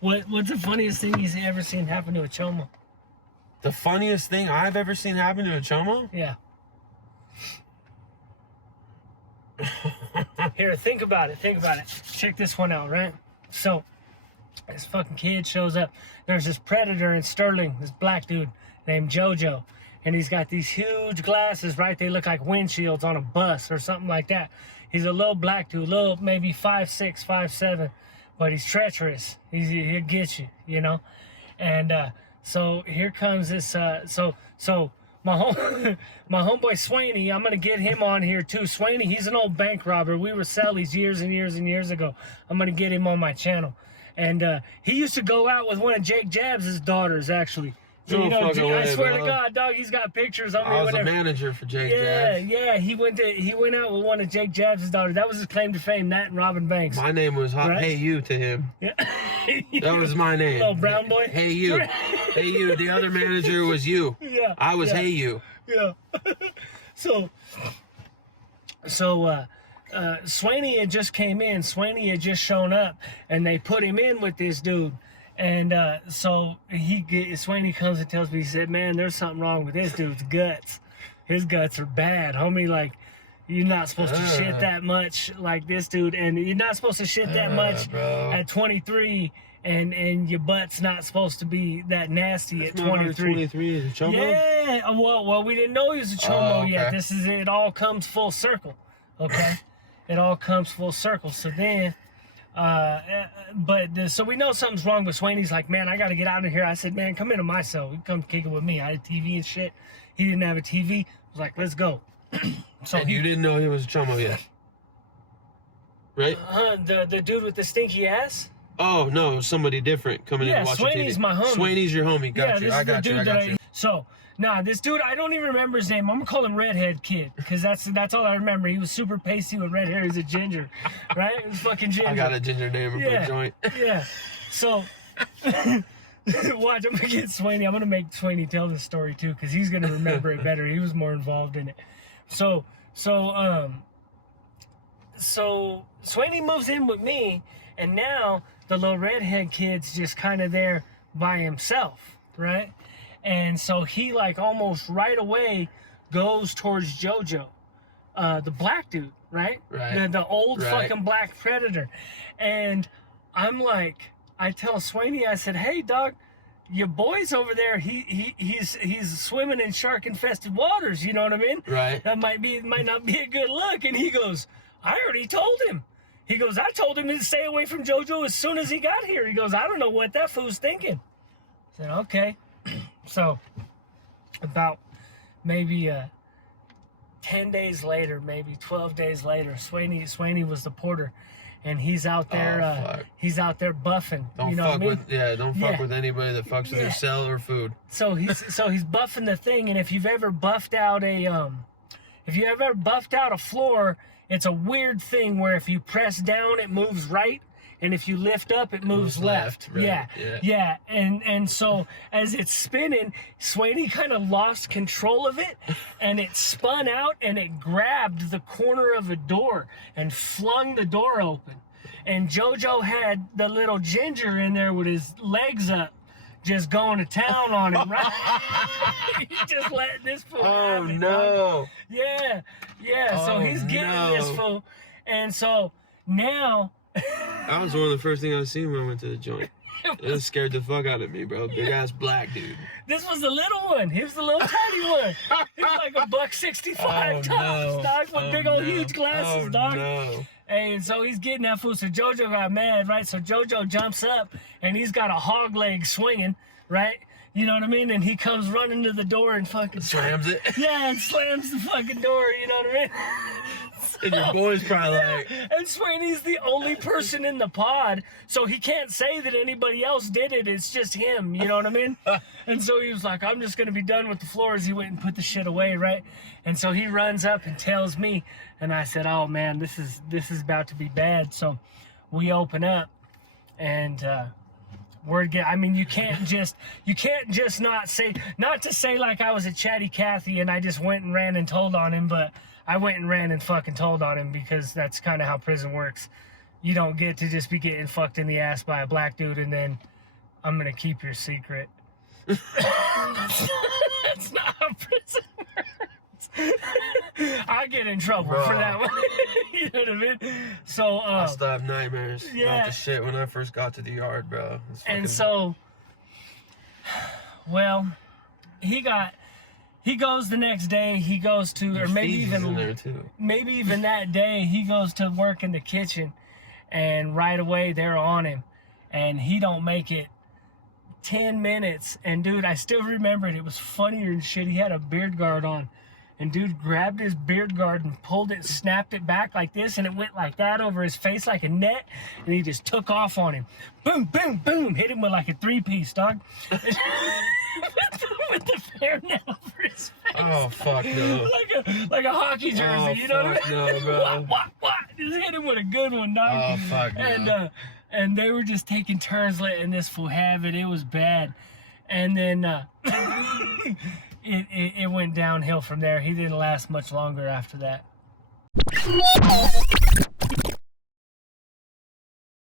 What's the funniest thing you've ever seen happen to a Chomo? The funniest thing I've ever seen happen to a Chomo? Yeah. Here, think about it. Think about it. Check this one out, right? So, this fucking kid shows up. There's this predator in Sterling, this black dude named JoJo. And he's got these huge glasses, right? They look like windshields on a bus or something like that. He's a little black dude, little, maybe 5'6", 5'7", but he's treacherous. He'll get you, you know? And so here comes this, so my homeboy Swaney, I'm gonna get him on here too. Swaney, he's an old bank robber. We were cellies years and years and years ago. I'm gonna get him on my channel. And he used to go out with one of Jake Jabs' daughters, actually. So, you know, I swear to God, dog, he's got pictures of me. I was a manager for Jake Jabs. Yeah, he went out with one of Jake Jabs' daughters. That was his claim to fame, that and Robin Banks. My name was right? Hey You to him. Yeah. That was my name. Oh, brown boy? Hey You. Hey You. The other manager was you. Yeah. I was Hey You. Yeah. So Swaney had just came in. Swaney had just shown up, and they put him in with this dude. And so Swaney comes and tells me, he said, man, there's something wrong with this dude's guts. His guts are bad, homie. Like, you're not supposed to shit that much like this dude. And you're not supposed to shit that much at 23. And your butt's not supposed to be that nasty at 23. 23 is a Chomo? Yeah. Well, we didn't know he was a Chomo okay. yet. It all comes full circle. Okay? It all comes full circle. So then... so we know something's wrong, but Swaney's like, man, I got to get out of here. I said, man, come into my cell. You come kick it with me. I had a TV and shit. He didn't have a TV. I was like, let's go. So and you didn't know he was a Chomo yet? Right? The dude with the stinky ass? Oh, no, it was somebody different coming in and watching TV. Swaney's my homie. Swaney's your homie. Got you. I got you. So, nah, this dude, I don't even remember his name. I'm gonna call him Redhead Kid, because that's all I remember. He was super pasty with red hair. He's a ginger, right? He was fucking ginger. I got a ginger name for a joint. Yeah. So, watch, I'm gonna get Swaney. I'm gonna make Swaney tell this story too, because he's gonna remember it better. He was more involved in it. So Swaney moves in with me, and now the little redhead kid's just kind of there by himself, right? And so he, like, almost right away goes towards JoJo, the black dude, right? Right. The old fucking black predator. And I'm like, I tell Swaney, I said, hey, dog, your boy's over there. He's swimming in shark-infested waters. You know what I mean? Right. That might not be a good look. And he goes, I already told him. He goes, I told him to stay away from JoJo as soon as he got here. He goes, I don't know what that fool's thinking. I said, okay. So, about maybe 10 days later, maybe 12 days later, Swaney was the porter, and he's out there. He's out there buffing. Don't fuck with anybody that fucks with their cell or food. So he's buffing the thing, and if you've ever buffed out a floor, it's a weird thing where if you press down, it moves right. And if you lift up, it moves left. Right. Yeah. And so as it's spinning, Swaney kind of lost control of it, and it spun out, and it grabbed the corner of a door and flung the door open. And JoJo had the little ginger in there with his legs up, just going to town on him, right? He just let this fool have it, no. Yeah. So he's getting this fool. And so now... That was one of the first things I seen when I went to the joint. It scared the fuck out of me, bro. Big ass black dude. This was the little one. He was the little tiny one. He was like $165 tops, dog, with big old huge glasses, dog. No. And so he's getting that fool. So JoJo got mad, right? So JoJo jumps up, and he's got a hog leg swinging, right? You know what I mean? And he comes running to the door and fucking slams it. Yeah, and slams the fucking door. You know what I mean? And your boy's probably like... And Swaney's the only person in the pod, so he can't say that anybody else did it. It's just him, you know what I mean? And so he was like, I'm just going to be done with the floors. He went and put the shit away, right? And so he runs up and tells me, and I said, oh, man, this is about to be bad. So we open up, and... you can't just not to say like I was a chatty Cathy and I just went and ran and told on him, but I went and ran and fucking told on him because that's kind of how prison works. You don't get to just be getting fucked in the ass by a black dude and then I'm gonna keep your secret. That's not how prison works. I get in trouble for that one. You know what I mean? So I still have nightmares yeah. about the shit when I first got to the yard, bro. And so, well, he goes the next day. He goes to, or maybe even in there too. Maybe even that day, he goes to work in the kitchen, and right away they're on him, and he don't make it 10 minutes. And dude, I still remember it. It was funnier and shit. He had a beard guard on, and dude grabbed his beard guard and pulled it, snapped it back like this, and it went like that over his face like a net, and he just took off on him. Boom, boom, boom. Hit him with like a 3-piece, dog. with the fair net over his face. Oh, fuck no. like a hockey jersey, oh, you know what I mean? No, bro. What? Just hit him with a good one, dog. Oh, fuck no. And they were just taking turns letting this fool have it. It was bad. And then it went downhill from there. He didn't last much longer after that.